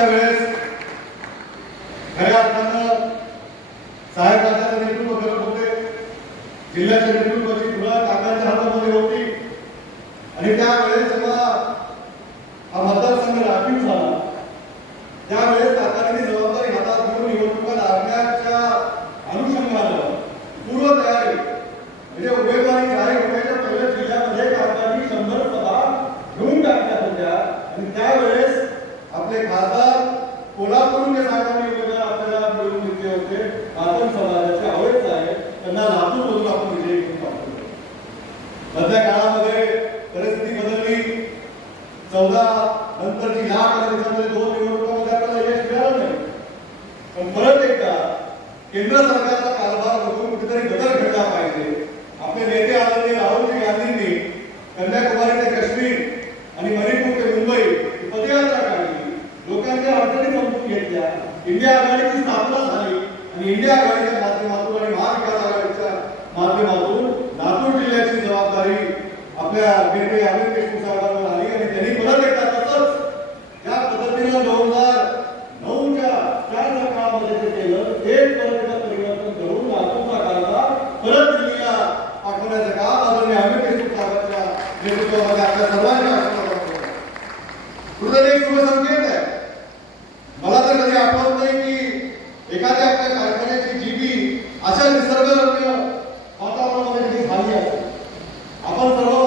प्रचाराच्या वेळेस खऱ्या अर्थानं साहेब राजाचं नेतृत्व करत होते जिल्ह्याच्या नेतृत्वाची धुळा काकांच्या हातामध्ये होती. आणि त्यावेळेस जेव्हा हा मतदारसंघ राखीव झाला त्यावेळेस काकांनी जबाबदारी हातात घेऊन निवडणुका लागण्याच्या अनुषंगानं पूर्वतयारी म्हणजे उमेदवारी जाहीर होण्याच्या पहिल्या जिल्ह्यामध्ये काकांनी शंभर सभा घेऊन टाकल्या होत्या. आणि त्यावेळेस आपले खासदार कोल्हापूरून जे साहेबांनी उमेदवार आपल्याला मिळवून घेतले होते. आपण समाजाचे आवडत आहे त्यांना लातूर मधून आपण विजयी घेऊन पाठवतो. सध्या काळामध्ये परिस्थिती बदलली. चौदा नंतरची लाट आणि त्याच्यामध्ये दोन निवडणुकांमध्ये आपल्याला यश मिळालं नाही. पण परत एकदा केंद्र सरकारचा कारभार बघून कुठेतरी बदल घडला पाहिजे. आपले नेते आदरणीय राहुलजी गांधींनी कन्याकुमारी ते काश्मीर आणि मणिपूर ते मुंबई ही पदयात्रा घेतल्या इंडिया आघाडीची स्थापना झाली आणि इंडिया आघाडीच्या माध्यमातून आणि महाविकास आघाडीच्या माध्यमातून लातूर जिल्ह्याची जबाबदारी आपल्या नेते अमित देशमुख साहेबांवर आली आणि त्यांनी परत एकदा तसंच ज्या पद्धतीनं दोन हजार नऊच्या चार काळामध्ये जे केलं ते परत एकदा परिवर्तन करून लातूरचा कारभार परत दिल्लीला पाठवण्याचं काम आदरणीय अमित देशमुख साहेबांच्या नेतृत्वामध्ये आपल्या सर्वांच्या हस्ते होतं. कधी आठवत नाही की एखाद्या आपल्या कारखान्याची जीबी अशा निसर्ग